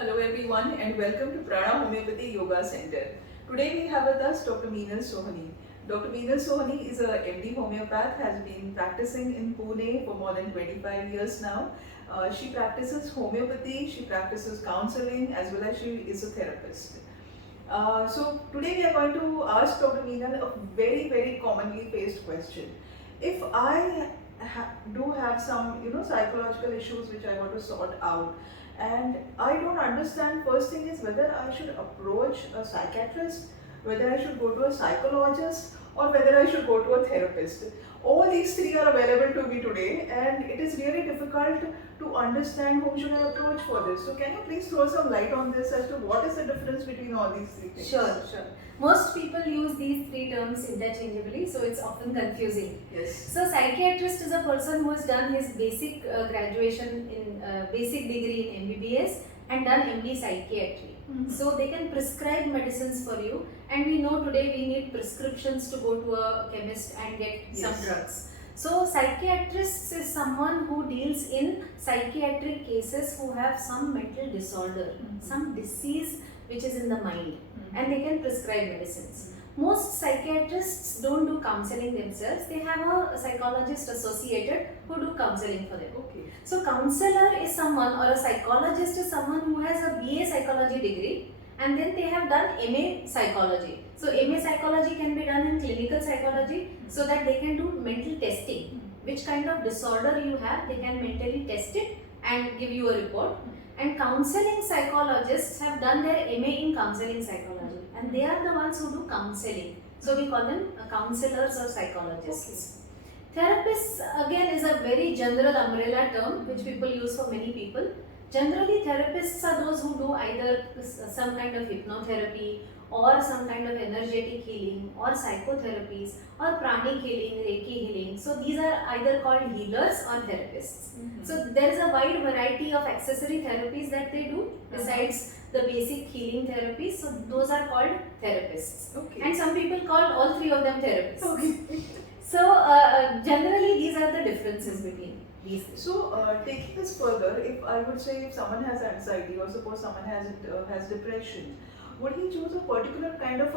Hello everyone and welcome to Prana Homoeopathy Yoga Center. Today we have with us Dr. Meenal Sohani. Dr. Meenal Sohani is a MD homeopath, has been practicing in Pune for more than 25 years now. She practices homeopathy, she practices counseling as well as she is a therapist. So today we are going to ask Dr. Meenal a very commonly faced question. If I do have some psychological issues which I want to sort out, and I don't understand, first thing is whether I should approach a psychiatrist, whether I should go to a psychologist, or whether I should go to a therapist. All these three are available to me today, and it is really difficult to understand whom should I approach for this. So can you please throw some light on this as to what is the difference between all these three things? Sure. Most people use these three terms interchangeably, so it's often confusing. Yes. So psychiatrist is a person who has done his basic graduation in basic degree in MBBS and done MD psychiatry. So they can prescribe medicines for you, and we know today we need prescriptions to go to a chemist and get some drugs. So psychiatrist is someone who deals in psychiatric cases who have some mental disorder, some disease which is in the mind, and they can prescribe medicines. Most psychiatrists don't do counseling themselves. They have a psychologist associated who do counseling for them. Okay. So counselor is someone, or a psychologist is someone who has a BA psychology degree and then they have done MA psychology. So MA psychology can be done in clinical psychology so that they can do mental testing. Which kind of disorder you have, they can mentally test it and give you a report. And counseling psychologists have done their MA in counseling psychology, and they are the ones who do counseling. So we call them counselors or psychologists. Okay. Therapists again is a very general umbrella term which people use for many people. Generally, therapists are those who do either some kind of hypnotherapy or some kind of energetic healing or psychotherapies or pranic healing, reiki healing. So these are either called healers or therapists. So there is a wide variety of accessory therapies that they do besides the basic healing therapies. So those are called therapists. Okay. And some people call all three of them therapists. Okay. So generally these are the differences between these three. So taking this further, if I would say if someone has anxiety or suppose someone has depression, would he choose a particular kind of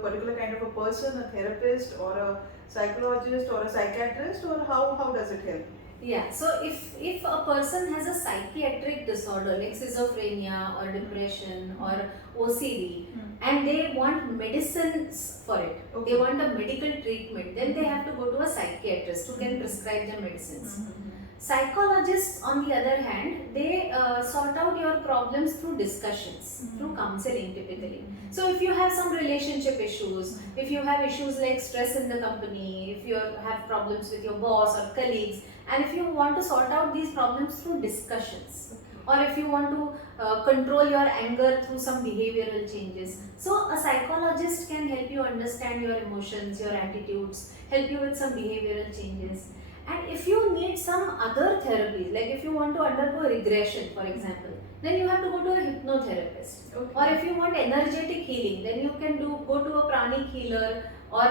particular kind of a person, a therapist or a psychologist or a psychiatrist, or how does it help? Yeah, so if a person has a psychiatric disorder like schizophrenia or depression or OCD and they want medicines for it, they want a medical treatment, then they have to go to a psychiatrist who can prescribe the medicines. Psychologists, on the other hand, they sort out your problems through discussions, through counseling typically. So if you have some relationship issues, if you have issues like stress in the company, if you have problems with your boss or colleagues, and if you want to sort out these problems through discussions, or if you want to control your anger through some behavioral changes. So a psychologist can help you understand your emotions, your attitudes, help you with some behavioral changes. And if you need some other therapies, like if you want to undergo regression, for example, then you have to go to a hypnotherapist. Okay. Or if you want energetic healing, then you can go to a pranic healer or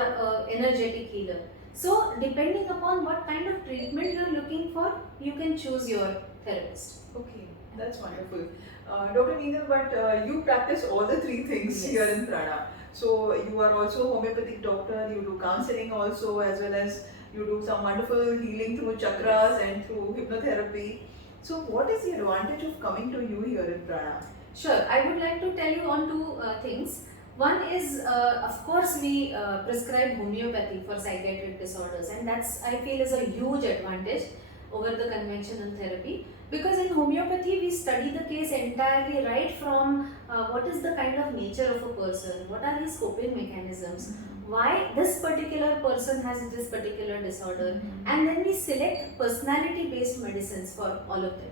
energetic healer. So depending upon what kind of treatment you are looking for, you can choose your therapist. Okay, that's wonderful. Dr. Meenal, but you practice all the three things here in Prana. So you are also a homeopathic doctor, you do counseling also, as well as you do some wonderful healing through chakras and through hypnotherapy. So what is the advantage of coming to you here in Prana? Sure, I would like to tell you on two things. One is, of course, we prescribe homeopathy for psychiatric disorders, and that's, I feel, is a huge advantage over the conventional therapy, because in homeopathy we study the case entirely, right from what is the kind of nature of a person, what are his coping mechanisms, why this particular person has this particular disorder, and then we select personality based medicines for all of them.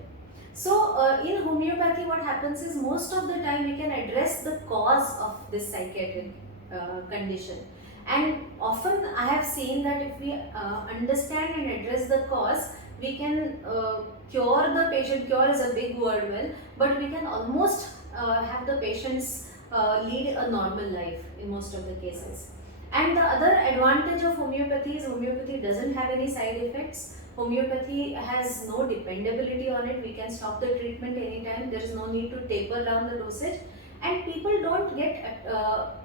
So in homeopathy what happens is, most of the time we can address the cause of this psychiatric condition, and often I have seen that if we understand and address the cause, we can cure the patient. Cure is a big word, well, but we can almost have the patients lead a normal life in most of the cases. And the other advantage of homeopathy is homeopathy doesn't have any side effects. Homeopathy has no dependability on it. We can stop the treatment anytime. There is no need to taper down the dosage, and people don't get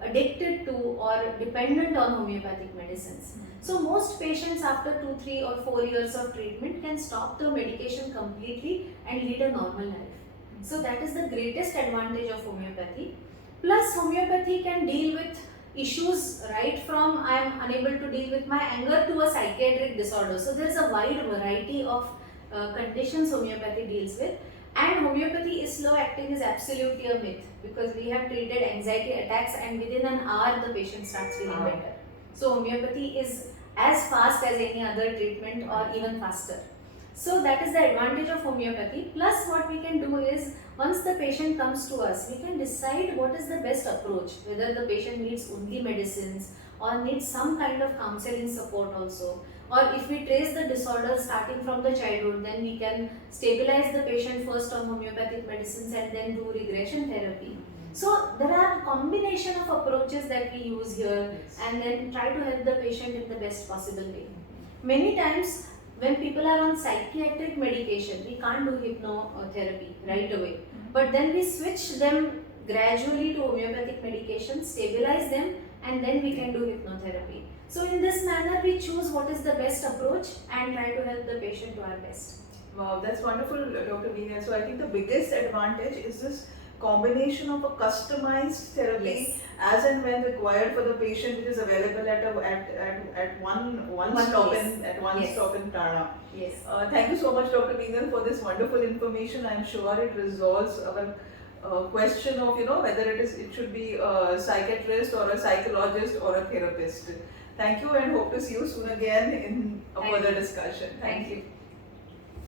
addicted to or dependent on homeopathic medicines. So most patients after 2, 3 or 4 years of treatment can stop the medication completely and lead a normal life. So that is the greatest advantage of homeopathy. Plus homeopathy can deal with issues right from I am unable to deal with my anger to a psychiatric disorder. So there is a wide variety of conditions homeopathy deals with. And homeopathy is slow acting is absolutely a myth, because we have treated anxiety attacks and within an hour the patient starts feeling better. So homeopathy is as fast as any other treatment or even faster. So that is the advantage of homeopathy. Plus what we can do is, once the patient comes to us, we can decide what is the best approach, whether the patient needs only medicines or needs some kind of counseling support also. Or if we trace the disorder starting from the childhood, then we can stabilize the patient first on homeopathic medicines and then do regression therapy. So there are combination of approaches that we use here, and then try to help the patient in the best possible way. Many times when people are on psychiatric medication, we can't do hypnotherapy right away. But then we switch them gradually to homeopathic medication, stabilize them, and then we can do hypnotherapy. So in this manner, we choose what is the best approach and try to help the patient to our best. Wow, that's wonderful, Dr. Meenal. So I think the biggest advantage is this combination of a customized therapy as and when required for the patient, which is available at one stop in Prana. Yes. Thank you so much, Dr. Meenal, for this wonderful information. I'm sure it resolves our question of whether it should be a psychiatrist or a psychologist or a therapist. Thank you, and hope to see you soon again in a further discussion. Thank you.